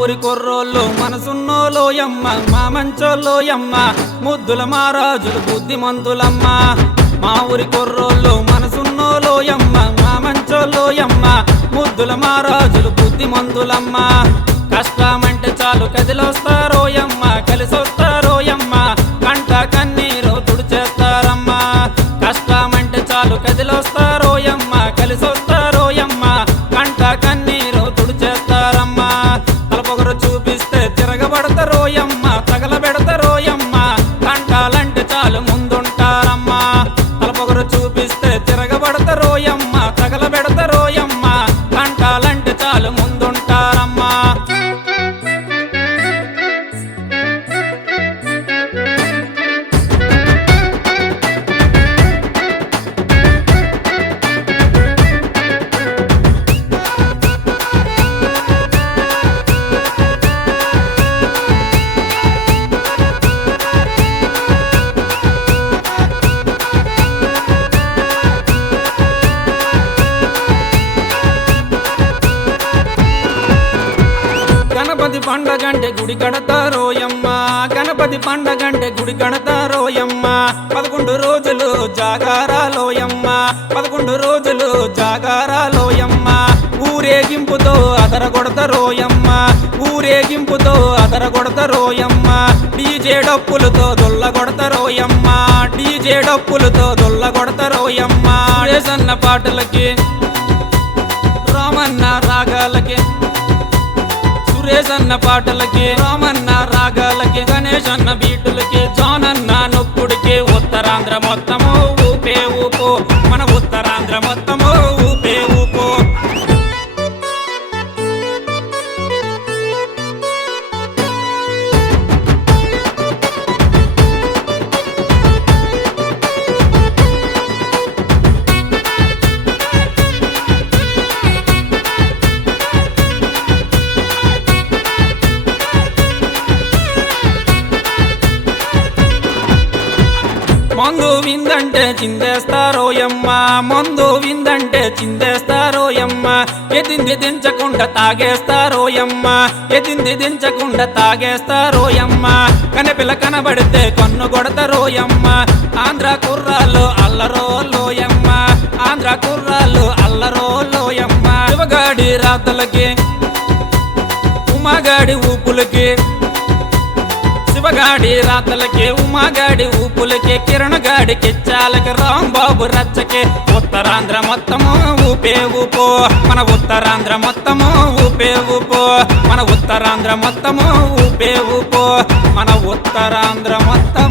ఊరి కుర్రోళ్ళు మనసున్నోలో యమ్మ మా మంచోల్లో యమ్మ ముద్దుల మారాజులు బుద్ధిమంతులమ్మ మా ఊరి కుర్రోళ్ళు మనసున్నోలో యమ్మ మా మంచోల్లో యమ్మ ముద్దుల మారాజులు బుద్ధిమంతులమ్మ కష్టమంటే చాలు కదిలొస్తారో యమ్మ కలిసొస్తారో యమ్మ కంట కన్నీరు తుడిచేస్తారమ్మా కష్టమంటే చాలు కదిలొస్తారో యమ్మ కలిసొస్తారో యమ్మ కంట కన్నీరు తుడిచేస్తారమ్మా తలపొగరు చూపిస్తే తిరగబడతారో యమ్మ తగలబెడతారో యమ్మ కంటాలంటే చాలు ముందుంటారమ్మా తలపొగరు చూపిస్తే తిరగబడతారో యమ్మ తగలబెడతారో యమ్మ కంటాలంటే చాలు ముందుంటారమ్మా గణపతి పండగంటే గుడి కడతారోయమ్మ గణపతి పండగంటే గుడి కడతారోయమ్మ 11 రోజులు జాగారాలోయమ్మ 11 రోజులు జాగారాలోయమ్మ ఊరేగింపుతో అదరగొడతారోయమ్మ ఊరేగింపుతో అదరగొడతారోయమ్మ డీజే డప్పులతో దొల్లగొడతారోయమ్మ డీజే డప్పులతో దొల్లగొడతారోయమ్మ సన్న పాటలకి రామన్న రాగాలకి సురేషన్న పాటలకి రామన్న రాగాలకి గణేష్ అన్న బీటులకి జాన్ అన్న నొక్కుడికి ఉత్తరాంధ్ర మొత్తము ఊపే ఊపో మన ఉత్తరాంధ్ర మొత్తము ఊపే ఊపో మందు విందంటే చిందేస్తారోయమ్మ మందు విందంటే చిందేస్తారోయమ్మ ఎదింది దించకుండా తాగేస్తారోయమ్మ ఎదింది దించకుండా తాగేస్తారోయమ్మ కనపిల్ల కనబడితే కన్ను కొడతారోయమ్మ ఆంధ్ర కుర్రాలు అల్లరోలోయమ్మ ఆంధ్ర కుర్రాలు అల్లరోలోయమ్మ శివగాడి రాతలకి ఉమాగాడి ఊపులకి శివగాడి రాతలకి ఉమాగాడి ఊపులకి కిరణ్ గాడి కిచ్చాలకి రాంబాబు రచ్చకి ఉత్తరాంధ్ర మొత్తము ఊపే ఊపో మన ఉత్తరాంధ్ర మొత్తము ఊపే ఊపో మన ఉత్తరాంధ్ర మొత్తము ఊపే ఊపో మన ఉత్తరాంధ్ర మొత్తం